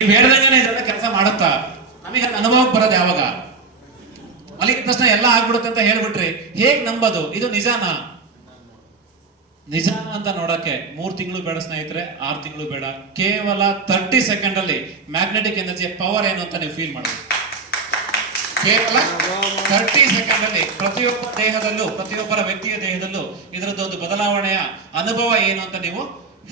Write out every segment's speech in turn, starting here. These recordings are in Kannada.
ನೀವು ಹೇಳ್ದಂಗೆ ಇದೆಲ್ಲ ಕೆಲಸ ಮಾಡುತ್ತಾ? ನಮಗೆ ಅನುಭವಕ್ಕೆ ಬರೋದು ಯಾವಾಗ? ಮಲಗಿದ ತಕ್ಷಣ ಎಲ್ಲ ಆಗ್ಬಿಡುತ್ತೆ ಅಂತ ಹೇಳ್ಬಿಟ್ರಿ. ಹೇಗ್ ನಂಬೋದು? ಇದು ನಿಜಾನ? ನಿಜ ಅಂತ ನೋಡಕ್ಕೆ ಮೂರ್ ತಿಂಗಳು ಬೇಡ ಸ್ನೇಹಿತರೆ, ಆರು ತಿಂಗಳು ಬೇಡ. ಕೇವಲ ತರ್ಟಿ ಸೆಕೆಂಡ್ ಅಲ್ಲಿ ಮ್ಯಾಗ್ನೆಟಿಕ್ ಎನರ್ಜಿ ಪವರ್ ಏನು ಅಂತ ನೀವು ಫೀಲ್ ಮಾಡಬೇಕು ಕೇವಲ ತರ್ಟಿ ಸೆಕೆಂಡ್ ಅಲ್ಲಿ ಪ್ರತಿಯೊಬ್ಬ ದೇಹದಲ್ಲೂ, ಪ್ರತಿಯೊಬ್ಬರ ವ್ಯಕ್ತಿಯ ದೇಹದಲ್ಲೂ ಇದರದ್ದು ಒಂದು ಬದಲಾವಣೆಯ ಅನುಭವ ಏನು ಅಂತ ನೀವು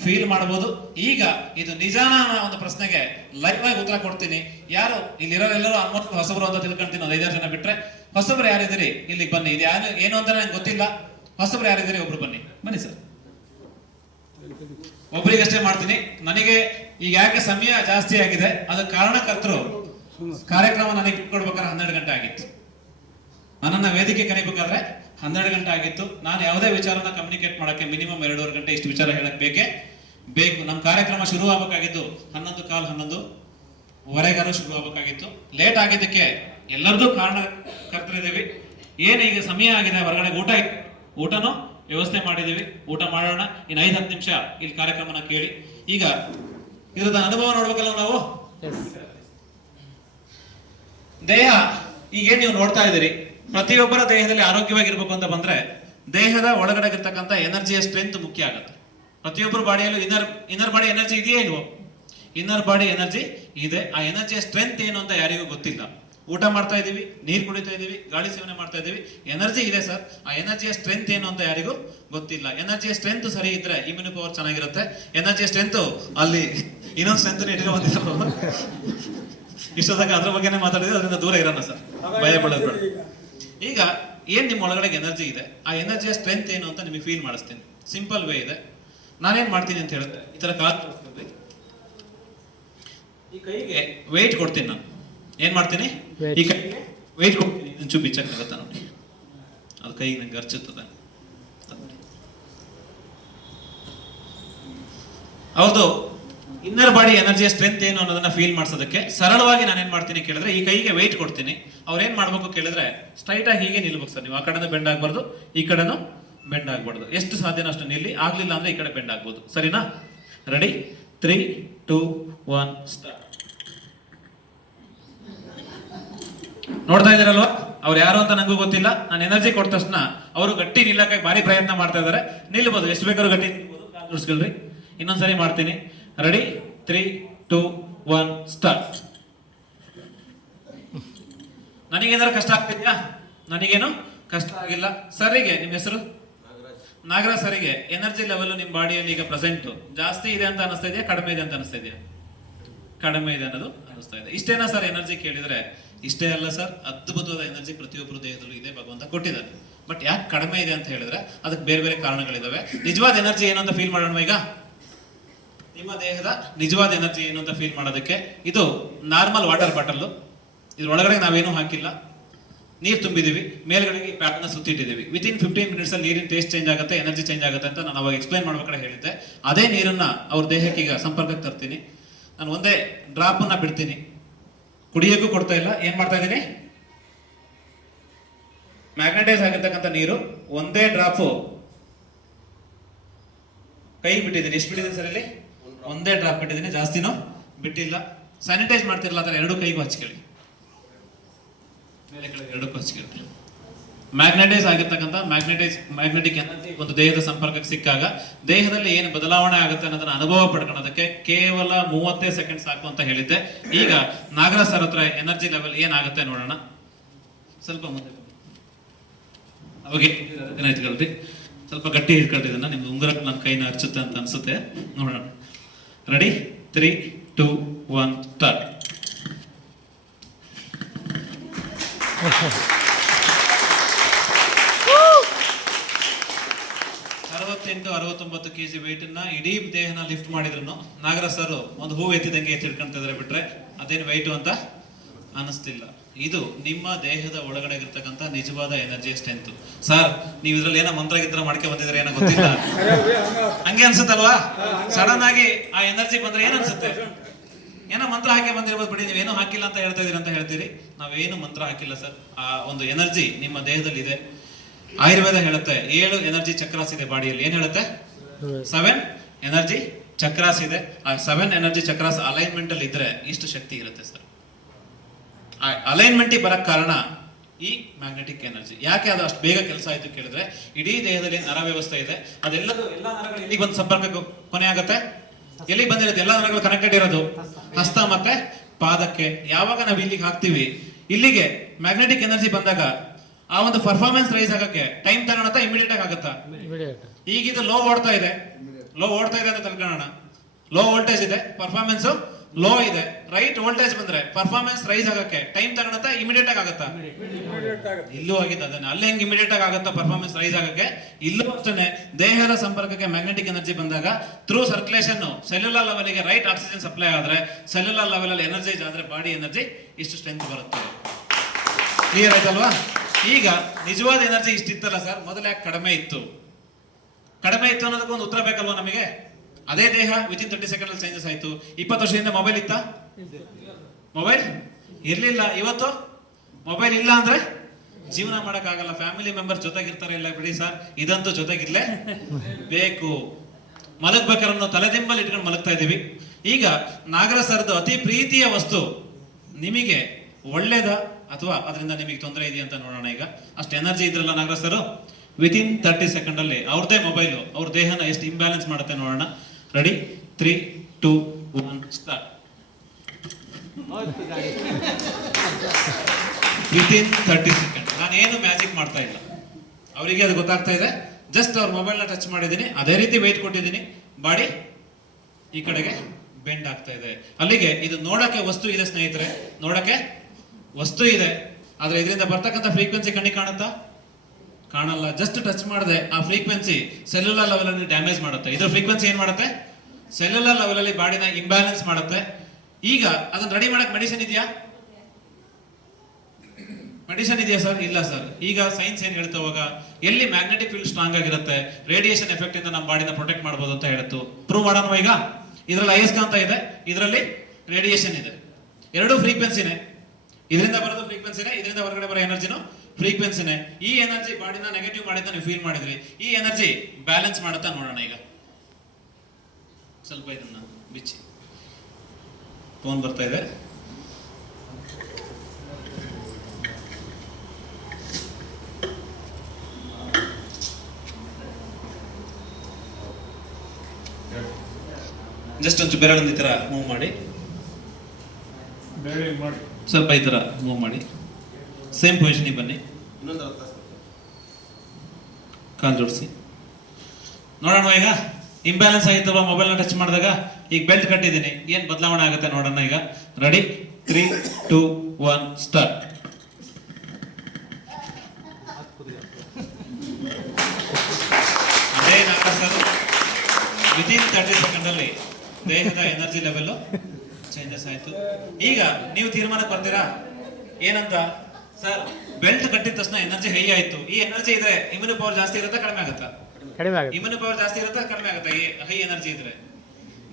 ಫೀಲ್ ಮಾಡಬಹುದು. ಈಗ ಇದು ನಿಜಾನ ಅನ್ನೋ ಒಂದು ಪ್ರಶ್ನೆಗೆ ಲೈವ್ ಆಗಿ ಉತ್ತರ ಕೊಡ್ತೀನಿ. ಯಾರು ಇಲ್ಲಿರೋರೆಲ್ಲರೂ ಆಲ್ಮೋಸ್ಟ್ ಹೊಸಬರು ಅಂತ ತಿಳ್ಕೊಂತೀನಿ ಒಂದು ಐದಾರು ಜನ ಬಿಟ್ರೆ. ಹೊಸಬ್ರು ಯಾರಿದ್ದೀರಿ? ಇಲ್ಲಿಗೆ ಬನ್ನಿ. ಇದು ಯಾರು, ಏನು ಅಂತ ನನಗೆ ಗೊತ್ತಿಲ್ಲ. ಹೊಸಬ್ರು ಯಾರಿದ್ದೀರಿ? ಒಬ್ರು ಬನ್ನಿ. ಬನ್ನಿ ಸರ್. ಒಬ್ರಿಗಷ್ಟೇ ಮಾಡ್ತೀನಿ. ನನಗೆ ಈಗ ಯಾಕೆ ಸಮಯ ಜಾಸ್ತಿ ಆಗಿದೆ? ಅದಕ್ಕೆ ಕಾರಣಕರ್ತರು ಕಾರ್ಯಕ್ರಮ ನನಗೆ ಕೊಡ್ಬೇಕಾದ್ರೆ ಹನ್ನೆರಡು ಗಂಟೆ ಆಗಿತ್ತು. ನನ್ನನ್ನ ವೇದಿಕೆ ಕರಿಬೇಕಾದ್ರೆ ಹನ್ನೆರಡು ಗಂಟೆ ಆಗಿತ್ತು. ನಾನು ಯಾವುದೇ ವಿಚಾರನ ಕಮ್ಯುನಿಕೇಟ್ ಮಾಡೋಕ್ಕೆ ಮಿನಿಮಮ್ ಎರಡೂವರೆ ಗಂಟೆ ಇಷ್ಟು ವಿಚಾರ ಹೇಳಕ್ಕೆ ಬೇಕೇ? ಬೇಕು. ನಮ್ಮ ಕಾರ್ಯಕ್ರಮ ಶುರು ಆಗ್ಬೇಕಾಗಿದ್ದು ಹನ್ನೊಂದು ಕಾಲ್ ಹನ್ನೊಂದು ವರೆಗಾರು ಶುರು ಆಗಬೇಕಾಗಿತ್ತು ಲೇಟ್ ಆಗಿದ್ದಕ್ಕೆ ಎಲ್ಲರದ್ದು ಕಾರಣ ಕರ್ತರಿದ್ದೀವಿ ಏನು ಈಗ ಸಮಯ ಆಗಿದೆ? ಹೊರಗಡೆ ಊಟ ಊಟನೂ? ವ್ಯವಸ್ಥೆ ಮಾಡಿದ್ದೀವಿ. ಊಟ ಮಾಡೋಣ. ಇನ್ನು ಐದು ಹತ್ತು ನಿಮಿಷ ಇಲ್ಲಿ ಕಾರ್ಯಕ್ರಮನ ಕೇಳಿ. ಈಗ ಇದ್ರದ ಅನುಭವ ನೋಡ್ಬೇಕಲ್ಲ ನಾವು? ದೇಹ ಈಗೇನು ನೀವು ನೋಡ್ತಾ ಇದ್ದೀರಿ? ಪ್ರತಿಯೊಬ್ಬರ ದೇಹದಲ್ಲಿ ಆರೋಗ್ಯವಾಗಿರ್ಬೇಕು ಅಂತ ಬಂದ್ರೆ ದೇಹದ ಒಳಗಡೆ ಇರ್ತಕ್ಕಂಥ ಎನರ್ಜಿಯ ಸ್ಟ್ರೆಂತ್ ಮುಖ್ಯ ಆಗುತ್ತೆ. ಪ್ರತಿಯೊಬ್ಬರ ಬಾಡಿಯಲ್ಲೂ ಇನ್ನರ್ ಇನ್ನರ್ ಬಾಡಿ ಎನರ್ಜಿ ಇದೆಯೇ ಇಲ್ವೋ? ಇನ್ನರ್ ಬಾಡಿ ಎನರ್ಜಿ ಇದೆ. ಆ ಎನರ್ಜಿಯ ಸ್ಟ್ರೆಂತ್ ಏನು ಅಂತ ಯಾರಿಗೂ ಗೊತ್ತಿಲ್ಲ. ಊಟ ಮಾಡ್ತಾ ಇದೀವಿ ನೀರು ಕುಡಿತಾ ಇದೀವಿ ಗಾಳಿ ಸೇವನೆ ಮಾಡ್ತಾ ಇದ್ದೀವಿ. ಎನರ್ಜಿ ಇದೆ ಸರ್. ಆ ಎನರ್ಜಿಯ ಸ್ಟ್ರೆಂತ್ ಏನು ಅಂತ ಯಾರಿಗೂ ಗೊತ್ತಿಲ್ಲ. ಎನರ್ಜಿಯ ಸ್ಟ್ರೆಂತ್ ಸರಿ ಇದ್ರೆ ಇಮ್ಯೂನಿ ಪವರ್ ಚೆನ್ನಾಗಿರುತ್ತೆ. ಎನರ್ಜಿಯ ಸ್ಟ್ರೆಂತ್ ಅಲ್ಲಿ ಇನ್ನೊಂದು ಸ್ಟ್ರೆಂತ್ ಇಟ್ಟಿರೋ ಇಷ್ಟೊತ್ತಾಗ ಅದ್ರ ಬಗ್ಗೆನೇ ಮಾತಾಡಿದ್ರೆ ಅದರಿಂದ ದೂರ ಇರೋಣ ಸರ್. ಭಯ ಪಡೋದು ಈಗ ಏನ್ ನಿಮ್ಮ ಒಳಗಡೆ ಎನರ್ಜಿ ಇದೆ? ಆ ಎನರ್ಜಿಯ ಸ್ಟ್ರೆಂತ್ ಏನು ಅಂತ ನಿಮಗೆ ಫೀಲ್ ಮಾಡಿಸ್ತೀನಿ. ಸಿಂಪಲ್ ವೇ ಇದೆ. ನಾನೇನ್ ಮಾಡ್ತೀನಿ ಅಂತ ಹೇಳಿದ್ರೆ ಈ ತರ ಕಾಲ್. ಈ ಕೈಗೆ ವೆಯ್ಟ್ ಕೊಡ್ತೀನಿ ನಾನು. ಏನ್ ಮಾಡ್ತೀನಿ? ಈ ಕೈಗೆ ವೆಯ್ಟ್ ಕೊಡ್ತೀನಿ. ಒಂಚೂರು ಆಗುತ್ತೆ ನೋಡಿ. ಅದು ಕೈಗೆ ನಂಗೆ ಅರ್ಚುತ್ತದೆ. ಹೌದು. ಇನ್ನರ್ ಬಾಡಿ ಎನರ್ಜಿ ಸ್ಟ್ರೆಂತ್ ಏನು ಅನ್ನೋದನ್ನ ಫೀಲ್ ಮಾಡಿಸೋದಕ್ಕೆ ಸರಳವಾಗಿ ನಾನು ಏನ್ ಮಾಡ್ತೀನಿ ಕೇಳಿದ್ರೆ ಈ ಕೈಗೆ ವೆಯ್ಟ್ ಕೊಡ್ತೀನಿ. ಅವ್ರು ಏನ್ ಮಾಡ್ಬೇಕು ಕೇಳಿದ್ರೆ ಸ್ಟ್ರೈಟ್ ಆಗಿ ಹೀಗೆ ನಿಲ್ಬೇಕು ಸರ್. ನೀವು ಆ ಕಡೆನೂ ಬೆಂಡ್ ಆಗ್ಬಾರ್ದು, ಈ ಕಡೆನೂ ಬೆಂಡ್ ಆಗ್ಬಾರ್ದು. ಎಷ್ಟು ಸಾಧ್ಯನೋ ಅಷ್ಟು ನಿಲ್ಲಿ, ಆಗ್ಲಿಲ್ಲ ಅಂದ್ರೆ ಈ ಕಡೆ ಬೆಂಡ್ ಆಗ್ಬೋದು. ಸರಿನಾ? Ready three two one start ನೋಡ್ತಾ ಇದ್ದೀರಲ್ವಾ? ಅವ್ರು ಯಾರು ಅಂತ ನಂಗೂ ಗೊತ್ತಿಲ್ಲ. ನಾನು ಎನರ್ಜಿ ಕೊಟ್ಟ ತಕ್ಷಣ ಅವರು ಗಟ್ಟಿ ನಿಲ್ಲಕ್ಕೆ ಭಾರಿ ಪ್ರಯತ್ನ ಮಾಡ್ತಾ ಇದ್ದಾರೆ. ನಿಲ್ಬೋದು. ಎಷ್ಟು ಬೇಕಾದ್ರೂ ಗಟ್ಟಿ ನಿಲ್ಬೋದು. ಇನ್ನೊಂದ್ಸರಿ ಮಾಡ್ತೀನಿ. Ready three two one start ನನಗೇನಾದ್ರು ಕಷ್ಟ ಆಗ್ತಿದ್ಯಾ? ನನಗೇನು ಕಷ್ಟ ಆಗಿಲ್ಲ. ಸರಿಗೆ ನಿಮ್ಮ ಹೆಸರು? ನಾಗರಾಜ್ ಸರಿಗೆ ಎನರ್ಜಿ ಲೆವೆಲ್ ನಿಮ್ಮ ಬಾಡಿಯಲ್ಲಿ ಈಗ ಪ್ರೆಸೆಂಟ್ ಜಾಸ್ತಿ ಇದೆ ಅಂತ ಅನಿಸ್ತಾ ಇದೆಯಾ? ಕಡಿಮೆ ಇದೆ ಅಂತ ಅನಿಸ್ತಾ ಇದೆಯಾ? ಕಡಿಮೆ ಇದೆ ಅನ್ನೋದು ಅನಿಸ್ತಾ ಇದೆ. ಇಷ್ಟೇನಾ ಸರ್ ಎನರ್ಜಿ ಕೇಳಿದ್ರೆ? ಇಷ್ಟೇ ಅಲ್ಲ ಸರ್, ಅದ್ಭುತವಾದ ಎನರ್ಜಿ ಪ್ರತಿಯೊಬ್ಬರು ದೇಹದಲ್ಲೂ ಇದೆ, ಭಗವಂತ ಕೊಟ್ಟಿದ್ದಾರೆ. ಬಟ್ ಯಾಕೆ ಕಡಿಮೆ ಇದೆ ಅಂತ ಹೇಳಿದ್ರೆ, ಅದಕ್ಕೆ ಬೇರೆ ಬೇರೆ ಕಾರಣಗಳಿದಾವೆ. ನಿಜವಾದ ಎನರ್ಜಿ ಏನು ಅಂತ ಫೀಲ್ ಮಾಡೋಣ ಈಗ? ನಿಮ್ಮ ದೇಹದ ನಿಜವಾದ ಎನರ್ಜಿ ಏನು ಅಂತ ಫೀಲ್ ಮಾಡೋದಕ್ಕೆ ಇದು ನಾರ್ಮಲ್ ವಾಟರ್ ಬಾಟಲ್ ಇದ್ರೊಳಗಡೆ ನಾವೇನು ಹಾಕಿಲ್ಲ. ನೀರು ತುಂಬಿದೀವಿ. ಮೇಲ್ಗಡೆಗೆ ಪ್ಯಾಟ್ನ ಸುತ್ತಿಟ್ಟಿದ್ದೀವಿ ವಿತಿನ್ ಫಿಫ್ಟೀನ್ ಮಿನಿಟ್ಸ್ ಅಲ್ಲಿ ನೀರಿನ ಟೇಸ್ಟ್ ಚೇಂಜ್ ಆಗುತ್ತೆ ಎನರ್ಜಿ ಚೇಂಜ್ ಆಗುತ್ತೆ ಅಂತ ನಾನು ಅವಾಗ ಎಕ್ಸ್ಪ್ಲೈನ್ ಮಾಡ್ಬೇಕಾದ್ರೆ ಹೇಳಿದ್ದೆ. ಅದೇ ನೀರನ್ನ ಅವ್ರ ದೇಹಕ್ಕೆ ಈಗ ಸಂಪರ್ಕಕ್ಕೆ ತರ್ತೀನಿ. ನಾನು ಒಂದೇ ಡ್ರಾಪ್ ಅನ್ನ ಬಿಡ್ತೀನಿ. ಕುಡಿಯೋಕ್ಕೂ ಕೊಡ್ತಾ ಇಲ್ಲ. ಏನ್ ಮಾಡ್ತಾ ಇದ್ದೀನಿ? ಮ್ಯಾಗ್ನೆಟೈಸ್ ಆಗಿರ್ತಕ್ಕಂಥ ನೀರು ಒಂದೇ ಡ್ರಾಪು ಕೈ ಬಿಟ್ಟಿದ್ದೀನಿ. ಎಷ್ಟು ಬಿಟ್ಟಿದ್ದೀನಿ ಸರ್ ಇಲ್ಲಿ? ಒಂದೇ ಡ್ರಾಪ್ ಬಿಟ್ಟಿದ್ದೀನಿ ಜಾಸ್ತಿನೂ? ಬಿಟ್ಟಿಲ್ಲ. ಸ್ಯಾನಿಟೈಸ್ ಮಾಡ್ತಿರಲ್ಲ ಅದರ ಎರಡು ಕೈಗೂ ಹಚ್ಕೊಳ್ಳಿ ಮೇಲೆ ಕೆಳಗೆ ಎರಡಕ್ಕೂ ಹಚ್ಕೊಳ್ಳಿ ಮ್ಯಾಗ್ನೆಟೈಸ್ ಆಗಿರ್ತಕ್ಕಂಥ ಮ್ಯಾಗ್ನೆಟೈಸ್ ಮ್ಯಾಗ್ನೆಟಿಕ್ ಎನರ್ಜಿ ಒಂದು ದೇಹದ ಸಂಪರ್ಕಕ್ಕೆ ಸಿಕ್ಕಾಗ, ದೇಹದಲ್ಲಿ ಏನು ಬದಲಾವಣೆ ಆಗುತ್ತೆ ಅನ್ನೋದನ್ನ ಅನುಭವ ಪಡ್ಕೊಳ್ಳೋದಕ್ಕೆ ಕೇವಲ ಮೂವತ್ತೇ ಸೆಕೆಂಡ್ ಸಾಕು ಅಂತ ಹೇಳಿದ್ದೆ. ಈಗ ನಾಗರಾಜ್ ಸರ್ ಹತ್ರ ಎನರ್ಜಿ ಲೆವೆಲ್ ಏನಾಗುತ್ತೆ ನೋಡೋಣ. ಸ್ವಲ್ಪ ಮುಂದೆ ಇಟ್ಕೊಳ್ರಿ ಸ್ವಲ್ಪ ಗಟ್ಟಿ ಇಟ್ಕೊಳ್ರಿ ಇದನ್ನ ನಿಮ್ದು ಉಂಗುರ ನನ್ನ ಕೈನ ಹಚ್ಚುತ್ತೆ ಅಂತ ಅನ್ಸುತ್ತೆ. ನೋಡೋಣ. Ready three two one start ಅರವತ್ತೆಂಟು, ಅರವತ್ತೊಂಬತ್ತು ಕೆ ಜಿ ವೆಯ್ಟನ್ನ ಇಡೀ ದೇಹನ ಲಿಫ್ಟ್ ಮಾಡಿದ್ರು ನಾಗರಾಜ್ ಸರ್ ಒಂದು ಹೂ ಎತ್ತಿದಂಗೆ ಎತ್ತಿಡ್ಕೊಂತಿದ್ರೆ ಬಿಟ್ರೆ ಅದೇನು ವೆಯ್ಟು ಅಂತ ಅನಿಸ್ತಿಲ್ಲ. ಇದು ನಿಮ್ಮ ದೇಹದ ಒಳಗಡೆ ಇರತಕ್ಕಂತ ನಿಜವಾದ ಎನರ್ಜಿ ಸ್ಟ್ರೆಂತ್ ಸರ್ ನೀವು ಇದ್ರಲ್ಲಿ ಏನೋ ಮಂತ್ರ ಗಿತ್ರ ಮಾಡ್ಕೆ ಬಂದಿದ್ರೆ ಏನೋ ಗೊತ್ತಿಲ್ಲ. ಹಂಗೆ ಅನ್ಸುತ್ತಲ್ವಾ? ಸಡನ್ ಆಗಿ ಆ ಎನರ್ಜಿ ಬಂದ್ರೆ ಏನ್ ಅನ್ಸುತ್ತೆ? ಏನೋ ಮಂತ್ರ ಹಾಕಿ ಬಂದಿರ್ಬೋದು ಬಿಡಿ, ನೀವೇನು ಹಾಕಿಲ್ಲ ಅಂತ ಹೇಳ್ತಾ ಇದೀರಿ ಅಂತ ಹೇಳ್ತೀರಿ? ನಾವೇನು ಮಂತ್ರ ಹಾಕಿಲ್ಲ ಸರ್ ಆ ಒಂದು ಎನರ್ಜಿ ನಿಮ್ಮ ದೇಹದಲ್ಲಿ ಇದೆ ಆಯುರ್ವೇದ ಹೇಳುತ್ತೆ, ಏಳು ಎನರ್ಜಿ ಚಕ್ರಾಸ್ ಇದೆ ಬಾಡಿಯಲ್ಲಿ. ಏನ್ ಹೇಳುತ್ತೆ? ಸೆವೆನ್ ಎನರ್ಜಿ ಚಕ್ರಾಸ್ ಇದೆ. ಆ ಸೆವೆನ್ ಎನರ್ಜಿ ಚಕ್ರಾಸ್ ಅಲೈನ್ಮೆಂಟ್ ಅಲ್ಲಿ ಇದ್ರೆ ಇಷ್ಟು ಶಕ್ತಿ ಇರುತ್ತೆ ಸರ್ ಆ ಅಲೈನ್ಮೆಂಟ್ ಬರಕ್ಕೆ ಕಾರಣ ಈ ಮ್ಯಾಗ್ನೆಟಿಕ್ ಎನರ್ಜಿ ಯಾಕೆ ಅದು ಅಷ್ಟು ಬೇಗ ಕೆಲಸ ಆಯಿತು ಕೇಳಿದ್ರೆ ಇಡೀ ದೇಹದಲ್ಲಿ ನರ ವ್ಯವಸ್ಥೆ ಇದೆ. ಅದೆಲ್ಲದೂ ಎಲ್ಲ ನರಗಳು ಎಲ್ಲಿಗೆ ಬಂದು ಸಂಪರ್ಕ ಕೊನೆ ಆಗುತ್ತೆ? ಎಲ್ಲಿಗೆ ಬಂದಿರೋದು ಎಲ್ಲ ನರಗಳು ಕನೆಕ್ಟೆಡ್ ಇರೋದು? ಹಸ್ತ ಮತ್ತೆ ಪಾದಕ್ಕೆ. ಯಾವಾಗ ನಾವು ಇಲ್ಲಿಗೆ ಹಾಕ್ತೀವಿ? ಇಲ್ಲಿಗೆ ಮ್ಯಾಗ್ನೆಟಿಕ್ ಎನರ್ಜಿ ಬಂದಾಗ ಆ ಒಂದು ಪರ್ಫಾರ್ಮೆನ್ಸ್ ರೈಸ್ ಆಗಕ್ಕೆ ಟೈಮ್ ತಗೊಳತ್ತಾ ಇಮಿಡಿಯೇಟ್ ಆಗಿ ಆಗುತ್ತಾ? ಈಗ ಇದು ಲೋ ಓಡ್ತಾ ಇದೆ. ಲೋ ಓಡ್ತಾ ಇದೆ ಅಂತ ತಿಳ್ಕೊಳ್ಳೋಣ. ಲೋ ವೋಲ್ಟೇಜ್ ಇದೆ. ಪರ್ಫಾರ್ಮೆನ್ಸ್ ಲೋ ಇದೆ. ರೈಟ್ ವೋಲ್ಟೇಜ್ ಬಂದ್ರೆ ಪರ್ಫಾರ್ಮೆನ್ಸ್ ರೈಸ್ ಆಗಕ್ಕೆ ಟೈಮ್ ತಗೊಳತ್ತ ಇಮಿಡಿಯೇಟ್ ಆಗಿ ಆಗುತ್ತಾ? ಇಲ್ಲೂ ಆಗಿದೆ ಅದನ್ನ. ಅಲ್ಲಿ ಹೆಂಗ್ ಇಮಿಡಿಯೇಟ್ ಆಗಿ ಆಗುತ್ತಾ ಪರ್ಫಾರ್ಮೆನ್ಸ್ ರೈಸ್ ಆಗಕ್ಕೆ? ಇಲ್ಲೂ ಅಷ್ಟೇ ದೇಹದ ಸಂಪರ್ಕಕ್ಕೆ ಮ್ಯಾಗ್ನೆಟಿಕ್ ಎನರ್ಜಿ ಬಂದಾಗ ಥ್ರೂ ಸರ್ಕ್ಯುಲೇಷನ್ ಸೆಲ್ಯುಲರ್ ಲೆವೆಲ್ಗೆ ರೈಟ್ ಆಕ್ಸಿಜನ್ ಸಪ್ಲೈ ಆದ್ರೆ ಸೆಲ್ಯುಲರ್ ಲೆವೆಲ್ ಅಲ್ಲಿ ಎನರ್ಜೈಸ್ ಆದ್ರೆ ಬಾಡಿ ಎನರ್ಜಿ ಇಷ್ಟು ಸ್ಟ್ರೆಂತ್ ಬರುತ್ತೆ. ಕ್ಲಿಯರ್ ಆಯ್ತಲ್ವಾ? ಈಗ ನಿಜವಾದ ಎನರ್ಜಿ ಇಷ್ಟಿತ್ತಲ್ಲ ಸರ್ ಮೊದಲೇ ಯಾಕೆ ಕಡಿಮೆ ಇತ್ತು? ಕಡಿಮೆ ಇತ್ತು ಅನ್ನೋದಕ್ಕೆ ಒಂದು ಉತ್ತರ ಬೇಕಲ್ವಾ ನಮಗೆ? ಅದೇ ದೇಹ ವಿತಿನ್ ತರ್ಟಿ ಸೆಕೆಂಡ್ ಅಲ್ಲಿ ಚೇಂಜಸ್ ಆಯ್ತು. ಇಪ್ಪತ್ತು ವರ್ಷದಿಂದ ಮೊಬೈಲ್ ಇತ್ತ? ಮೊಬೈಲ್ ಇರ್ಲಿಲ್ಲ. ಇವತ್ತು? ಮೊಬೈಲ್ ಇಲ್ಲ ಅಂದ್ರೆ ಜೀವನ ಮಾಡೋಕ್ಕಾಗಲ್ಲ ಫ್ಯಾಮಿಲಿ ಮೆಂಬರ್ ಜೊತೆಗಿರ್ತಾರೆ. ಇಲ್ಲ ಬಿಡಿ ಸರ್ ಇದಂತೂ ಜೊತೆಗಿರ್ಲೇ ಬೇಕು. ಮಲಗ್ಬೇಕಾದ್ರೆ ನಾವು ತಲೆದಿಂಬಲ್ಲಿ ಇಟ್ಕೊಂಡು ಮಲಗ್ತಾ ಇದೀವಿ ಈಗ ನಾಗರ ಸರ್ದು ಅತಿ ಪ್ರೀತಿಯ ವಸ್ತು ನಿಮಗೆ ಒಳ್ಳೇದ ಅಥವಾ ಅದರಿಂದ ನಿಮಗೆ ತೊಂದರೆ ಇದೆಯಾ ಅಂತ ನೋಡೋಣ ಈಗ. ಅಷ್ಟು ಎನರ್ಜಿ ಇದ್ರಲ್ಲ Nagara sir within thirty second ಅಲ್ಲಿ ಅವ್ರದೇ ಮೊಬೈಲು ಅವ್ರ ದೇಹನ ಎಷ್ಟು ಇಂಬ್ಯಾಲೆನ್ಸ್ ಮಾಡುತ್ತೆ ನೋಡೋಣ. Ready three two one start within thirty second ನಾನು ಏನು ಮ್ಯಾಜಿಕ್ ಮಾಡ್ತಾ ಇಲ್ಲ. ಅವರಿಗೆ ಅದು ಗೊತ್ತಾಗ್ತಾ ಇದೆ. ಜಸ್ಟ್ ಅವ್ರ ಮೊಬೈಲ್ನ ಟಚ್ ಮಾಡಿದ್ದೀನಿ. ಅದೇ ರೀತಿ ವೆಯ್ಟ್ ಕೊಟ್ಟಿದ್ದೀನಿ. ಬಾಡಿ ಈ ಕಡೆಗೆ ಬೆಂಡ್ ಆಗ್ತಾ ಇದೆ. ಅಲ್ಲಿಗೆ ಇದು ನೋಡಕ್ಕೆ ವಸ್ತು ಇದೆ, ಸ್ನೇಹಿತರೆ. ನೋಡಕ್ಕೆ ವಸ್ತು ಇದೆ. ಆದ್ರೆ ಇದರಿಂದ ಬರ್ತಕ್ಕಂಥ ಫ್ರೀಕ್ವೆನ್ಸಿ ಕಣ್ಣಿಗೆ ಕಾಣುತ್ತಾ? ಕಾಣಲ್ಲ. ಜಸ್ಟ್ ಟಚ್ ಮಾಡಿದೆ. ಆ ಫ್ರೀಕ್ವೆನ್ಸಿ ಸೆಲ್ಯುಲರ್ ಲೆವೆಲ್ ಅನ್ನು ಡ್ಯಾಮೇಜ್ ಮಾಡುತ್ತೆ. ಇದ್ರ ಫ್ರೀಕ್ವೆನ್ಸಿ ಏನ್ ಮಾಡುತ್ತೆ? ಸೆಲ್ಯುಲರ್ ಲೆವೆಲ್ ಅಲ್ಲಿ ಬಾಡಿನ ಇಂಬ್ಯಾಲೆನ್ಸ್ ಮಾಡುತ್ತೆ. ಈಗ ಅದನ್ನ ರೆಡಿ ಮಾಡಕ್ ಮೆಡಿಸಿನ್ ಇದೆಯಾ? ಮೆಡಿಸಿನ್ ಇದೆಯಾ ಸರ್ ಇಲ್ಲ ಸರ್ ಈಗ ಸೈನ್ಸ್ ಏನ್ ಹೇಳ್ತಾ ಎಲ್ಲಿ ಮ್ಯಾಗ್ನೆಟಿಕ್ ಫೀಲ್ಡ್ ಸ್ಟ್ರಾಂಗ್ ಆಗಿರುತ್ತೆ? ರೇಡಿಯೇಷನ್ ಎಫೆಕ್ಟ್ ಇಂದ ನಮ್ಮ ಬಾಡಿನ ಪ್ರೊಟೆಕ್ಟ್ ಮಾಡಬಹುದು ಅಂತ ಹೇಳ್ತು. ಪ್ರೂವ್ ಮಾಡೋಣ ಈಗ? ಇದರಲ್ಲಿ ಅಯಸ್ಕಾಂತ ಇದೆ. ಇದರಲ್ಲಿ ರೇಡಿಯೇಷನ್ ಇದೆ. ಎರಡು ಫ್ರೀಕ್ವೆನ್ಸಿನೇ ಇದರಿಂದ ಬರೋದು ಫ್ರೀಕ್ವೆನ್ಸಿನೇ ಇದರಿಂದ ಹೊರಗಡೆ ಬರೋ ಎನರ್ಜಿನೂ ಫ್ರೀಕ್ವೆನ್ಸಿನೇ ಈ ಎನರ್ಜಿ ಬಾಡಿನ ನೆಗೆಟಿವ್ ಮಾಡಿದ್ದ ನೀವು ಫೀಲ್ ಮಾಡಿದ್ರಿ. ಈ ಎನರ್ಜಿ ಬ್ಯಾಲೆನ್ಸ್ ಮಾಡುತ್ತಾ ನೋಡೋಣ ಈಗ. ಸ್ವಲ್ಪ ಇದನ್ನ ಬಿಚ್ಚಿ. ಫೋನ್ ಬರ್ತಾ ಇದೆ. ಜಸ್ಟ್ ಒಂದು ಬೆರಳನ್ನ ಈ ತರ ಮೂವ್ ಮಾಡಿ. ಬೇರೆ ಮಾಡಿ. ಸ್ವಲ್ಪ ಈ ತರ ಮೂವ್ ಮಾಡಿ. ಸೇಮ್ ಪೊಸಿಷನಿಗೆ ಬನ್ನಿ. ಕಾಲ್ ಜೋಡಿಸಿ. ನೋಡೋಣ ಈಗ. ಇಂಬ್ಯಾಲೆನ್ಸ್ ಆಗಿತ್ತು ಮೊಬೈಲ್ನ ಟಚ್ ಮಾಡಿದಾಗ? ಈಗ ಬೆಲ್ಟ್ ಕಟ್ಟಿದ್ದೀನಿ. ಏನು ಬದಲಾವಣೆ ಆಗುತ್ತೆ ನೋಡೋಣ ಈಗ. Ready three two one start ಅದೇ ತರ್ಟಿ ಸೆಕೆಂಡ್ ಅಲ್ಲಿ ದೇಹದ ಎನರ್ಜಿ ಲೆವೆಲ್ ಚೇಂಜಸ್ ಆಯ್ತು. ಈಗ ನೀವು ತೀರ್ಮಾನಕ್ಕೆ ಬರ್ತೀರಾ? ಏನಂತ? ಸರ್ ಬೆಲ್ಟ್ ಕಟ್ಟಿದ ತಕ್ಷಣ ಎನರ್ಜಿ ಹೈ ಆಯ್ತು. ಈ ಎನರ್ಜಿ ಇದ್ರೆ ಇಮ್ಯೂನ್ ಪವರ್ ಜಾಸ್ತಿ ಇರುತ್ತಾ ಕಡಿಮೆ ಆಗುತ್ತಾ? ಕಡಿಮೆ ಆಗುತ್ತೆ. ಇಮ್ಯೂನ್ ಪವರ್ ಜಾಸ್ತಿ ಇರುತ್ತೆ ಕಡಿಮೆ ಆಗುತ್ತೆ. ಹೈ ಎನರ್ಜಿ ಇದ್ರೆ.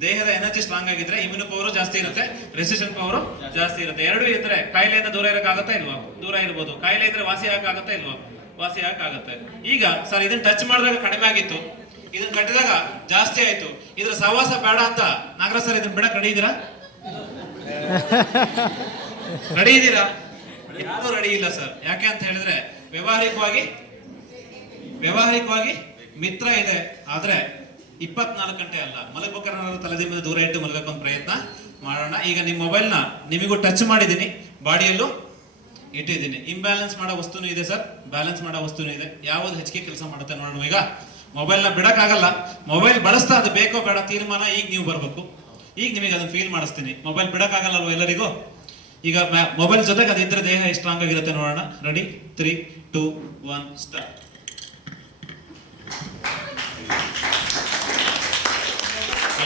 ದೇಹದ ಎನರ್ಜಿ ಸ್ಟ್ರಾಂಗ್ ಆಗಿದ್ರೆ ಇಮ್ಯೂನ್ ಪವರ್ ಜಾಸ್ತಿ ಇರುತ್ತೆ ರೆಸಿಸ್ಟೆಂಟ್ ಪವರ್ ಜಾಸ್ತಿ ಇರುತ್ತೆ. ಎರಡು ಇದ್ರೆ ಕಾಯಿಲೆಯಿಂದ ದೂರ ಇರಕ್ಕಾಗತ್ತಾ ಇಲ್ವಾ? ದೂರ ಇರ್ಬೋದು. ಕಾಯಿಲೆ ಇದ್ರೆ ವಾಸಿ ಆಗಕ್ಕಾಗತ್ತಾ ಇಲ್ವಾ? ವಾಸಿ ಆಗಕ್ಕಾಗತ್ತೆ. ಈಗ ಸರ್, ಇದನ್ನ ಟಚ್ ಮಾಡಿದಾಗ ಕಡಿಮೆ ಆಗಿತ್ತು. ಇದನ್ನ ಕಟ್ಟಿದಾಗ ಜಾಸ್ತಿ ಆಯ್ತು. ಇದ್ರ ಸಹವಾಸ ಬೇಡ ಅಂತ ನಾಗರಾಜ್ ಸರ್, ಇದನ್ನ ಬೇಡ ರೆಡಿ ಇದೀರಾ ರೆಡಿ ಯಾರು ರೆಡಿ ಇಲ್ಲ ಸರ್. ಯಾಕೆ ಅಂತ ಹೇಳಿದ್ರೆ ವ್ಯವಹಾರಿಕವಾಗಿ ವ್ಯವಹಾರಿಕವಾಗಿ ಮಿತ್ರ ಇದೆ, ಆದ್ರೆ ಇಪ್ಪತ್ನಾಲ್ಕು ಗಂಟೆ ಅಲ್ಲ. ಮಲಗಬೇಕಾದ್ರೆ ತಲೆದಿ ಮೇಲೆ ದೂರ ಇಟ್ಟು ಮಲಗಕ್ಕೊಂದು ಪ್ರಯತ್ನ ಮಾಡೋಣ. ಈಗ ನಿಮ್ಮ ಮೊಬೈಲ್ನ ನಿಮಗೂ ಟಚ್ ಮಾಡಿದ್ದೀನಿ, ಬಾಡಿಯಲ್ಲೂ ಇಟ್ಟಿದ್ದೀನಿ. ಇಂಬ್ಯಾಲೆನ್ಸ್ ಮಾಡೋ ವಸ್ತುನು ಇದೆ ಸರ್. ಬ್ಯಾಲೆನ್ಸ್ ಮಾಡೋ ವಸ್ತುನು ಇದೆ. ಯಾವ್ದು ಹೆಚ್ಚಿಗೆ ಕೆಲಸ ಮಾಡುತ್ತೆ ನೋಡೋಣ. ಈಗ ಮೊಬೈಲ್ನ ಬಿಡೋಕ್ಕಾಗಲ್ಲ. ಮೊಬೈಲ್ ಬಳಸ್ತಾ ಅದು ಬೇಕೋ ಬೇಡ ತೀರ್ಮಾನ ಈಗ ನೀವು ಬರಬೇಕು. ಈಗ ನಿಮಗೆ ಅದನ್ನ ಫೀಲ್ ಮಾಡಿಸ್ತೀನಿ. ಮೊಬೈಲ್ ಬಿಡಕ್ಕಾಗಲ್ಲಲ್ವ ಎಲ್ಲರಿಗೂ? ಈಗ ಮೊಬೈಲ್ ಜೊತೆಗೆ ಅದಿದ್ರೆ ದೇಹ ಸ್ಟ್ರಾಂಗ್ ಆಗಿರುತ್ತೆ ನೋಡೋಣ. Ready three two one start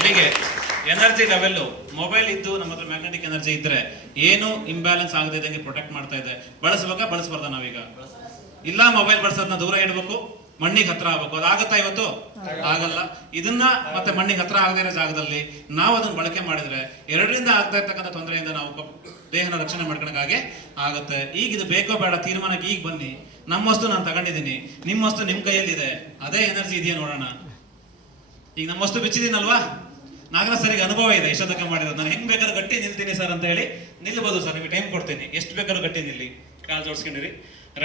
ಅಲ್ಲಿಗೆ ಎನರ್ಜಿ ಲೆವೆಲ್ಲು ಮೊಬೈಲ್ ಇದ್ದು ನಮ್ಮ ಹತ್ರ ಮ್ಯಾಗ್ನೆಟಿಕ್ ಎನರ್ಜಿ ಇದ್ರೆ ಏನು ಇಂಬ್ಯಾಲೆನ್ಸ್ ಆಗದೆ ಇದ್ದಂಗೆ ಪ್ರೊಟೆಕ್ಟ್ ಮಾಡ್ತಾ ಇದೆ. ಬಳಸ್ಬೇಕಾ ಬಳಸ್ಬಾರ್ದ ನಾವೀಗ? ಇಲ್ಲ ಮೊಬೈಲ್ ಬಳಸೋದನ್ನ ದೂರ ಇಡಬೇಕು ಮಣ್ಣಿಗೆ ಹತ್ರ ಆಗ್ಬೇಕು. ಅದಾಗತ್ತಾ ಇವತ್ತು? ಆಗಲ್ಲ. ಇದನ್ನ ಮತ್ತೆ ಮಣ್ಣಿಗೆ ಹತ್ರ ಆಗದೇ ಇರೋ ಜಾಗದಲ್ಲಿ ನಾವು ಅದನ್ನ ಬಳಕೆ ಮಾಡಿದ್ರೆ ಎರಡರಿಂದ ಆಗ್ತಾ ಇರ್ತಕ್ಕಂಥ ತೊಂದರೆಯಿಂದ ನಾವು ದೇಹನ ರಕ್ಷಣೆ ಮಾಡ್ಕೊಳಕ್ಕಾಗೆ ಆಗುತ್ತೆ. ಈಗ ಇದು ಬೇಕೋ ಬೇಡ ತೀರ್ಮಾನಕ್ಕೆ ಈಗ ಬನ್ನಿ. ನಮ್ಮ ವಸ್ತು ನಾನು ತಗೊಂಡಿದ್ದೀನಿ. ನಿಮ್ಮ ವಸ್ತು ನಿಮ್ಮ ಕೈಯಲ್ಲಿದೆ. ಅದೇ ಎನರ್ಜಿ ಇದೆಯಾ ನೋಡೋಣ. ಈಗ ನಮ್ಮ ವಸ್ತು ಬಿಚ್ಚಿದ್ದೀನಲ್ವಾ? ನಾಗರಾಜ್ ಸರಿಗೆ ಅನುಭವ ಇದೆ ಶತಕ ಮಾಡಿರೋದು. ನಾನು ಹೆಂಗ್ ಬೇಕಾದ್ರೂ ಗಟ್ಟಿ ನಿಲ್ತೀನಿ ಸರ್ ಅಂತ ಹೇಳಿ ನಿಲ್ಬೋದು ಸರ್, ನಿಮಗೆ ಟೈಮ್ ಕೊಡ್ತೀನಿ. ಎಷ್ಟು ಬೇಕಾದ್ರೂ ಗಟ್ಟಿ ನಿಲ್ಲಿ. ಕಾಲ್ ಜೋಡಿಸ್ಕೊಂಡಿರಿ.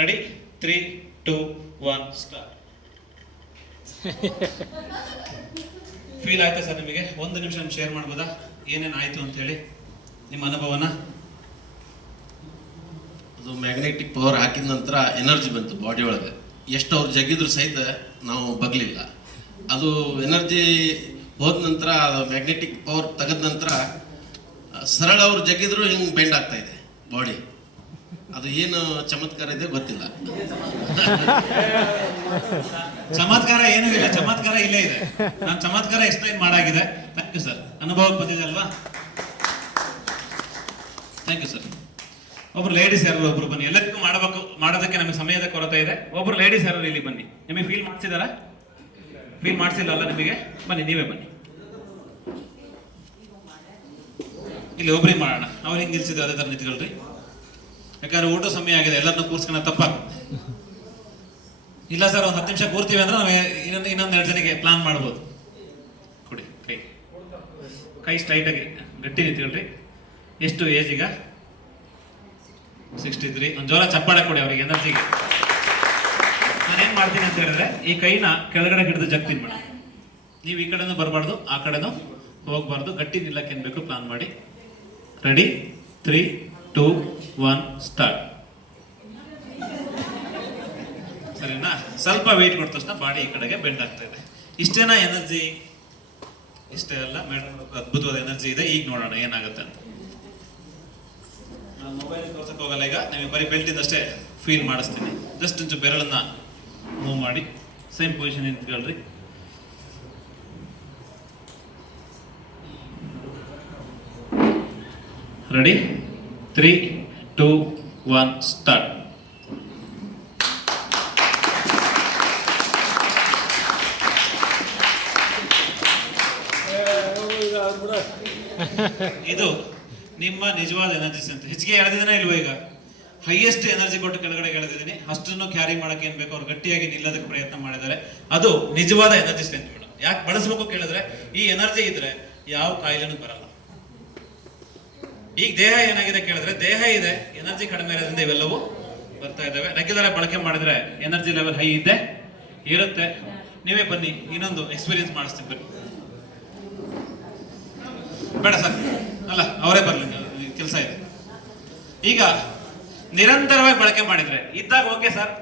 Ready three two one start feel ಆಯ್ತಾ ಸರ್ ನಿಮಗೆ? ಒಂದು ನಿಮಿಷ ಶೇರ್ ಮಾಡ್ಬೋದಾ? ಏನೇನು ಆಯ್ತು ಅಂತ ಹೇಳಿ ನಿಮ್ಮ ಅನುಭವನ? ಅದು ಮ್ಯಾಗ್ನೆಟಿಕ್ ಪವರ್ ಹಾಕಿದ ನಂತರ ಎನರ್ಜಿ ಬಂತು ಬಾಡಿ ಒಳಗೆ. ಎಷ್ಟು ಅವ್ರು ಜಗ್ಗಿದ್ರು ಸಹಿತ ನಾವು ಬಗ್ಲಿಲ್ಲ. ಅದು ಎನರ್ಜಿ ಹೋದ ನಂತರ ಮ್ಯಾಗ್ನೆಟಿಕ್ ಪವರ್ ತೆಗೆದ ನಂತರ ಸರಳ ಅವ್ರು ಜಗಿದ್ರು ಹಿಂಗೆ ಬೆಂಡ್ ಆಗ್ತಾ ಇದೆ ಬಾಡಿ ಅದು ಏನು ಚಮತ್ಕಾರ ಇದೆ ಗೊತ್ತಿಲ್ಲ. ಚಮತ್ಕಾರ ಏನೂ ಇಲ್ಲ, ಚಮತ್ಕಾರ ಇಲ್ಲೇ ಇದೆ. ನಾನು ಚಮತ್ಕಾರ ಎಕ್ಸ್ಪ್ಲೈನ್ ಮಾಡಾಗಿದೆ. ಥ್ಯಾಂಕ್ ಯು ಸರ್ ಅನುಭವಕ್ಕೆ ಬಂದಿದೆ ಅಲ್ವಾ? ಥ್ಯಾಂಕ್ ಯು ಸರ್ ಒಬ್ರು ಲೇಡೀಸ್ ಯಾರು, ಒಬ್ರು ಬನ್ನಿ. ಎಲ್ಲರಿಗೂ ಮಾಡಬೇಕು, ಮಾಡೋದಕ್ಕೆ ನಮಗೆ ಸಮಯದ ಕೊರತೆ ಇದೆ. ಒಬ್ರು ಲೇಡೀಸ್ ಯಾರು, ಇಲ್ಲಿ ಬನ್ನಿ. ನಿಮಗೆ ಫೀಲ್ ಮಾಡ್ತಿದಾರಾ ಫೀಲ್ ಮಾಡಿಸಿಲ್ಲ ಅಲ್ಲ ನಿಮಗೆ? ಬನ್ನಿ, ನೀವೇ ಬನ್ನಿ. ಇಲ್ಲಿ ಒಬ್ರಿಗೆ ಮಾಡೋಣ. ಅವ್ರು ಹಿಂಗೆ ನಿಲ್ಸಿದ್ರು ಅದೇ ಥರ ನಿಂತ್ಕೊಳ್ರಿ. ಯಾಕಂದ್ರೆ ಊಟ ಸಮಯ ಆಗಿದೆ ಎಲ್ಲರನ್ನೂ ಕೂರ್ಸ್ಕೊಳ ತಪ್ಪ ಇಲ್ಲ ಸರ್, ಒಂದು ಹತ್ತು ನಿಮಿಷ ಕೂರ್ತೀವಿ ಅಂದ್ರೆ ನಾವು ಇನ್ನೊಂದು ಇನ್ನೊಂದು ಎರಡು ಜನಕ್ಕೆ ಪ್ಲಾನ್ ಮಾಡ್ಬೋದು. ಕೊಡಿ, ಕೈ. ಕೈ ಸ್ಟ್ರೈಟ್ ಆಗಿ ಗಟ್ಟಿ ನಿಂತ್ಕೊಳ್ರಿ. ಎಷ್ಟು ಏಜ್ ಈಗ? ಸಿಕ್ಸ್ಟಿ ತ್ರೀ ಒಂದು ಜೋರ ಚಪ್ಪಾಳೆ ಕೊಡಿ ಅವ್ರಿಗೆ ಎನರ್ಜಿಗೆ ನಾನೇನು ಮಾಡ್ತೀನಿ ಅಂತ ಹೇಳಿದ್ರೆ, ಈ ಕೈನ ಕೆಳಗಡೆ ಹಿಡಿದು ಜಗ್ತೀನಿ ಮೇಡಮ್ ನೀವು ಈ ಕಡೆನೂ ಬರಬಾರ್ದು, ಆ ಕಡೆನೂ ಹೋಗಬಾರ್ದು. ಗಟ್ಟಿ ನಿಲ್ಲಕ್ಕೆ ಬೇಕು ಪ್ಲಾನ್ ಮಾಡಿ. Ready three two one start ಸರಿನಾ? ಸ್ವಲ್ಪ ವೆಯ್ಟ್ ಕೊಟ್ಟ ತಕ್ಷಣ ಬಾಡಿ ಈ ಕಡೆಗೆ ಬೆಂಡ್ ಆಗ್ತಾ ಇದೆ. ಇಷ್ಟೇನಾ ಎನರ್ಜಿ ಇಷ್ಟೇ ಅಲ್ಲ ಮೇಡಮ್ ಅದ್ಭುತವಾದ ಎನರ್ಜಿ ಇದೆ. ಈಗ ನೋಡೋಣ ಏನಾಗುತ್ತೆ ಅಂತ. ನಾನು ಮೊಬೈಲ್ ತೋರ್ಸಕ್ಕೆ ಹೋಗಲ್ಲ ಈಗ. ನಿಮಗೆ ಬರೀ ಬೆಲ್ಟಿಂದ ಅಷ್ಟೇ ಫೀಲ್ ಮಾಡಿಸ್ತೀನಿ. ಜಸ್ಟ್ ಇಂಚು ಬೆರಳನ್ನ ಮೂವ್ ಮಾಡಿ. Same position ನಿಂತ್ಕೊಳ್ರಿ ready three two one start ಇದು ನಿಮ್ಮ ನಿಜವಾದ ಎನರ್ಜಿ ಅಂತ ಹೆಚ್ಚಿಗೆ ಎಳೆದಿದ್ದಾನೆ ಇಲ್ವಾ ಈಗ? ಹೈಯೆಸ್ಟ್ ಎನರ್ಜಿ ಕೊಟ್ಟು ಕೆಳಗಡೆ ಎಳೆದಿದ್ದೀನಿ. ಅಷ್ಟನ್ನು ಕ್ಯಾರಿ ಮಾಡಕ್ಕೆ ಏನ್ ಬೇಕು? ಅವ್ರು ಗಟ್ಟಿಯಾಗಿ ನಿಲ್ಲೋದಕ್ಕೆ ಪ್ರಯತ್ನ ಮಾಡಿದ್ದಾರೆ. ಅದು ನಿಜವಾದ ಎನರ್ಜಿ ಸ್ಟ್ರೆಂತ್ ಮೇಡಮ್ ಯಾಕೆ ಬಳಸಬೇಕು ಕೇಳಿದ್ರೆ, ಈ ಎನರ್ಜಿ ಇದ್ರೆ ಯಾವ ಕಾಯಿಲೆನೂ ಬರಲ್ಲ. ಈಗ ದೇಹ ಏನಾಗಿದೆ ಕೇಳಿದ್ರೆ, ದೇಹ ಇದೆ ಎನರ್ಜಿ ಕಡಿಮೆ ಇರೋದ್ರಿಂದ ಇವೆಲ್ಲವೂ ಬರ್ತಾ ಇದ್ದಾವೆ. ರೆಗ್ಯುಲರ್ ಬಳಕೆ ಮಾಡಿದ್ರೆ ಎನರ್ಜಿ ಲೆವೆಲ್ ಹೈ ಇದೆ, ಇರುತ್ತೆ. ನೀವೇ ಬನ್ನಿ, ಇನ್ನೊಂದು ಎಕ್ಸ್ಪೀರಿಯನ್ಸ್ ಮಾಡಿಸ್ತೀನಿ ಬನ್ನಿ. ಬೇಡ ಸರ್, ಅಲ್ಲ, ಅವರೇ ಬರಲಿ, ಕೆಲಸ ಇದೆ. ಈಗ ನಿರಂತರವಾಗಿ ಬಳಕೆ ಮಾಡಿದ್ರೆ, ಇದ್ದಾಗ ಓಕೆ ಸರ್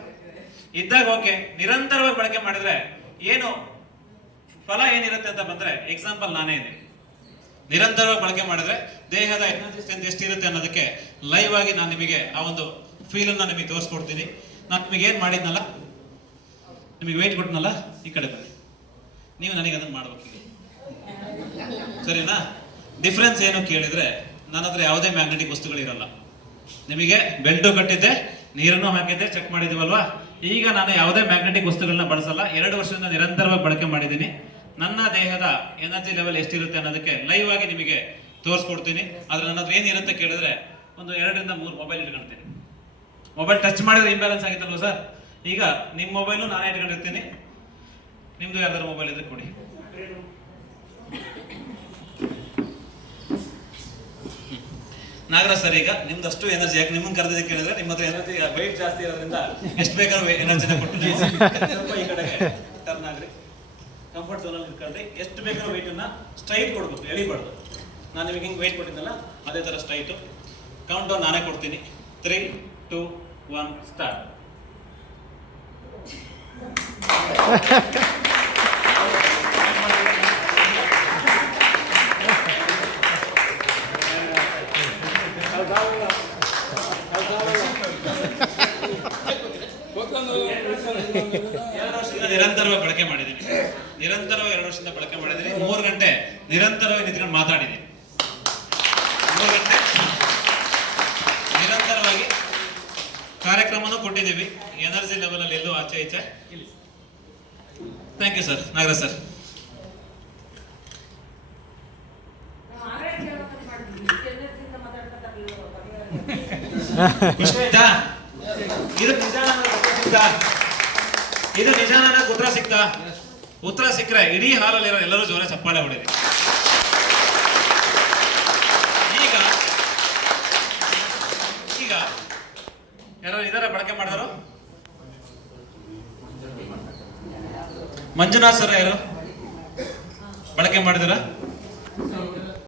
ಇದ್ದಾಗ ಓಕೆ ನಿರಂತರವಾಗಿ ಬಳಕೆ ಮಾಡಿದ್ರೆ ಏನು ಫಲ ಏನಿರುತ್ತೆ ಅಂತ ಬಂದ್ರೆ ಎಕ್ಸಾಂಪಲ್ ನಾನೇ ಇದೆ. ನಿರಂತರವಾಗಿ ಬಳಕೆ ಮಾಡಿದ್ರೆ ದೇಹದ ಎನರ್ಜಿ ಸ್ಟ್ರೆಂತ್ ಎಷ್ಟಿರುತ್ತೆ ಅನ್ನೋದಕ್ಕೆ ಲೈವ್ ಆಗಿ ನಾನು ನಿಮಗೆ ಆ ಒಂದು ಫೀಲ್ ಅನ್ನ ನಿಮಗೆ ತೋರಿಸ್ಕೊಡ್ತೀನಿ. ನಾನು ನಿಮಗೆ ಏನ್ ಮಾಡಿದ್ನಲ್ಲ? ನಿಮಗೆ ವೆಯ್ಟ್ ಕೊಟ್ಟನಲ್ಲ ಈ ಕಡೆ ಬನ್ನಿ. ನೀವು ನನಗೆ ಅದನ್ನ ಮಾಡ್ಬೇಕು ಸರಿನಾ? ಡಿಫ್ರೆನ್ಸ್ ಏನು ಕೇಳಿದ್ರೆ ನನ್ನ ಹತ್ರ ಯಾವುದೇ ಮ್ಯಾಗ್ನೆಟಿಕ್ ವಸ್ತುಗಳಿರಲ್ಲ ನಿಮಗೆ ಬೆಲ್ಟು ಕಟ್ಟಿದ್ದೆ, ನೀರನ್ನು ಹಾಕಿದ್ದೆ ಚೆಕ್ ಮಾಡಿದೀವಲ್ವಾ? ಈಗ ನಾನು ಯಾವುದೇ ಮ್ಯಾಗ್ನೆಟಿಕ್ ವಸ್ತುಗಳನ್ನ ಬಳಸಲ್ಲ. ಎರಡು ವರ್ಷದಿಂದ ನಿರಂತರವಾಗಿ ಬಳಕೆ ಮಾಡಿದ್ದೀನಿ. ನನ್ನ ದೇಹದ ಎನರ್ಜಿ ಲೆವೆಲ್ ಎಷ್ಟಿರುತ್ತೆ ಅನ್ನೋದಕ್ಕೆ ಲೈವ್ ಆಗಿ ನಿಮಗೆ ತೋರಿಸ್ಕೊಡ್ತೀನಿ. ಆದ್ರೆ ನನ್ನ ಹತ್ರ ಏನಿರುತ್ತೆ ಕೇಳಿದ್ರೆ ಒಂದು ಎರಡರಿಂದ ಮೂರು ಮೊಬೈಲ್ ಇಟ್ಕೊಳ್ತೀನಿ ಮೊಬೈಲ್ ಟಚ್ ಮಾಡಿದ್ರೆ ಇಂಬ್ಯಾಲೆನ್ಸ್ ಆಗಿತ್ತಲ್ವ ಸರ್ ಈಗ ನಿಮ್ಮ ಮೊಬೈಲು ನಾನೇ ಇಟ್ಕೊಂಡಿರ್ತೀನಿ. ನಿಮ್ದು ಯಾರ್ದಾರು ಮೊಬೈಲ್ ಇದ್ರೆ ಕೊಡಿ. ನಾಗರಾಜ್ ಸರ್ ಈಗ ನಿಮ್ದು ಅಷ್ಟು ಎನರ್ಜಿ ಯಾಕೆ ನಿಮ್ಮನ್ನ ಕರೆದಿದ್ದೆ ಕೇಳಿದ್ರೆ ನಿಮ್ಮ ಹತ್ರ ಎನರ್ಜಿ ವೈಟ್ ಜಾಸ್ತಿ ಇರೋದ್ರಿಂದ ಎಷ್ಟು ಬೇಕಾದ್ರೂ ಎನರ್ಜಿನ ಕೊಟ್ಟು ಸ್ವಲ್ಪ ಈ ಕಡೆಗೆ ಆಗ್ರಿ ಕಂಫರ್ಟ್ ಝೋನಲ್ಲಿ ಇಟ್ಕೊಳ್ರಿ ಎಷ್ಟು ಬೇಕಾದ್ರೂ ಅನ್ನ ಸ್ಟ್ರೈಟ್ ಕೊಡ್ಬೇಕು, ಎಳಿಬಾರ್ದು. ನಾನು ನಿಮಗೆ ಹಿಂಗೆ ವೆಯ್ಟ್ ಕೊಟ್ಟಿದ್ದಲ್ಲ, ಅದೇ ಥರ ಸ್ಟ್ರೈಟು ಕೌಂಟ್ ಡೌನ್ ನಾನೇ ಕೊಡ್ತೀನಿ. ತ್ರೀ ಟೂ ಒನ್ ಸ್ಟಾರ್ಟ್ ಎರಡು ವರ್ಷದಿಂದ ನಿರಂತರವಾಗಿ ಬಳಕೆ ಮಾಡಿದ್ದೀನಿ. ನಿರಂತರವಾಗಿ ಎರಡು ವರ್ಷದಿಂದ ಬಳಕೆ ಮಾಡಿದ್ದೀನಿ. ಮೂರು ಗಂಟೆ ನಿರಂತರವಾಗಿ ನಿಂತ್ಕೊಂಡು ಮಾತಾಡಿದ್ದೀನಿ. ಮೂರು ಗಂಟೆ ನಿರಂತರವಾಗಿ ಕಾರ್ಯಕ್ರಮನೂ ಕೊಟ್ಟಿದ್ದೀವಿ. ಎನರ್ಜಿ ಲೆವೆಲ್ ಅಲ್ಲಿ ಎಲ್ಲೂ ಆಚೆ ಈಚೆ thank you sir Nagaraj sir ಖುಷಿ ಆಯ್ತಾ ಇದು ನಿಜ ಇದು ನಿಜಾನ ಉತ್ತರ ಸಿಕ್ತಾ ಉತ್ತರ ಸಿಕ್ಕರೆ ಇಡೀ ಹಾಲಲ್ಲಿರೋ ಎಲ್ಲರೂ ಜೋರ ಚಪ್ಪಾಳೆ ಹೊಡೆದ ಈಗ ಈಗ ಯಾರು ಇದರ ಬಳಕೆ ಮಾಡಿದ್ರು ಮಂಜುನಾಥ್ ಸರ್ ಯಾರು? ಬಳಕೆ ಮಾಡಿದಾರ?